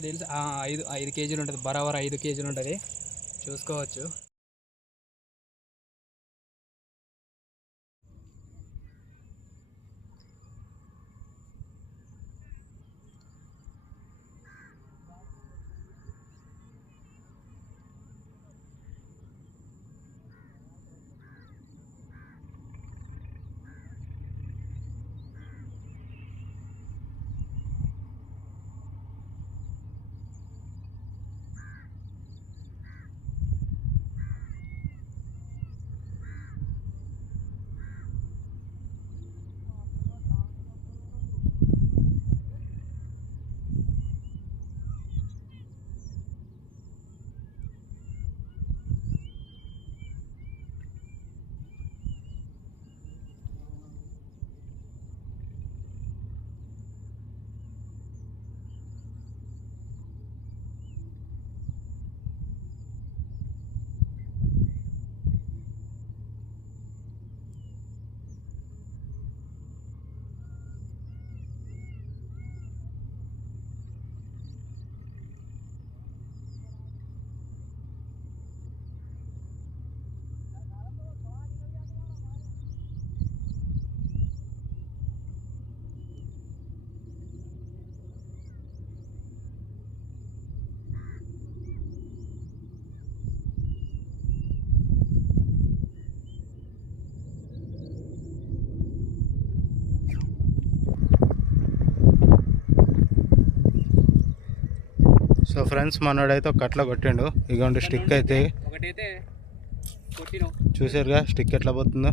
తెలుసు. ఐదు ఐదు కేజీలు ఉంటుంది. బరాబర్ ఐదు కేజీలు ఉంటుంది. చూసుకోవచ్చు. సో ఫ్రెండ్స్ మనోడైతే ఒక కట్ల కొట్టిండు. ఇగోండి స్టిక్ అయితే. చూసారుగా స్టిక్ ఎట్లా పోతుందో.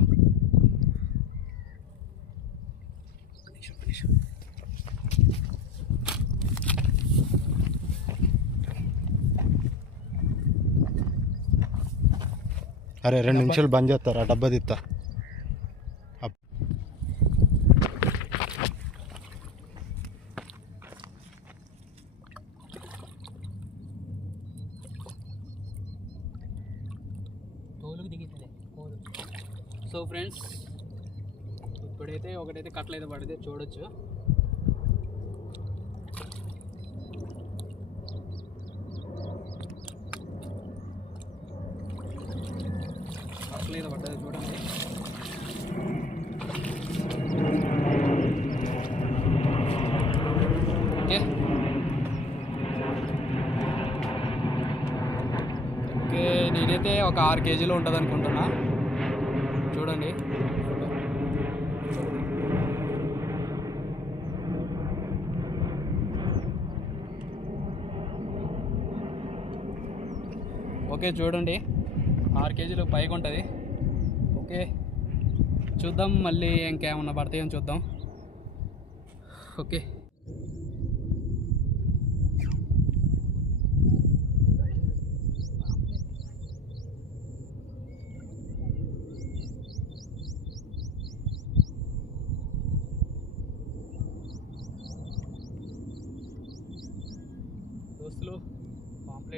అరే రెండు నిమిషాలు బంద్ చేస్తారు? ఆ డబ్బా తిత్తా. సో ఫ్రెండ్స్ ఇప్పుడైతే ఒకటైతే కట్లయితే పడితే చూడొచ్చు. కట్లయితే పడ్డది చూడండి. ఓకే. ఓకే నేనైతే ఒక ఆరు కేజీలు ఉంటుంది అనుకుంటాను ఉన్నాయి ఓకే చూడండి. ఆరు కేజీలు పైకి ఉంటుంది. ఓకే చూద్దాం. మళ్ళీ ఇంకేమన్నా పడతాయని చూద్దాం. ఓకే.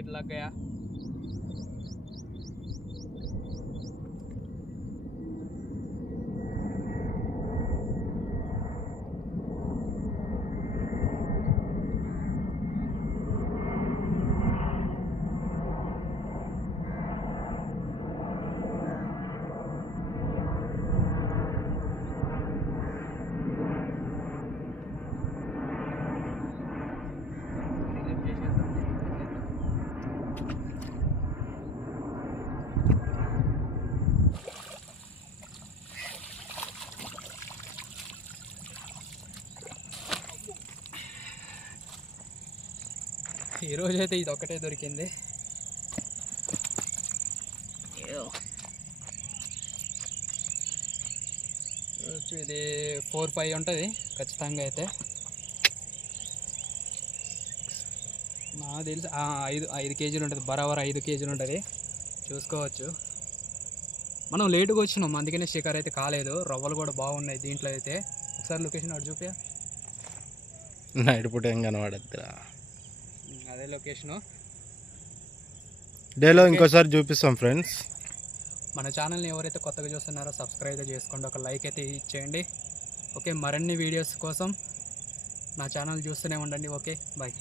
કેટલા કયા గయా ఈరోజు అయితే ఇది ఒక్కటే దొరికింది ఇది ఫోర్ ఫైవ్ ఉంటుంది ఖచ్చితంగా అయితే. నాకు తెలిసి. ఐదు ఐదు కేజీలు ఉంటుంది. బరాబర్ ఐదు కేజీలు ఉంటుంది. చూసుకోవచ్చు. మనం లేటుగా వచ్చినాం. అందుకనే షికార్ అయితే కాలేదు. రవ్వలు కూడా బాగున్నాయి దీంట్లో అయితే. ఒకసారి లొకేషన్ అటు చూపా నైట్ పూట ఏం కనబడద్దురా. అదే లొకేషను. డేలో ఇంకోసారి చూపిస్తాం ఫ్రెండ్స్. మన ఛానల్ని ఎవరైతే కొత్తగా చూస్తున్నారో సబ్స్క్రైబ్ అయితే చేసుకోండి. ఒక లైక్ అయితే ఇచ్చేయండి. ఓకే మరిన్ని వీడియోస్ కోసం నా ఛానల్ చూస్తూనే ఉండండి. Okay bye.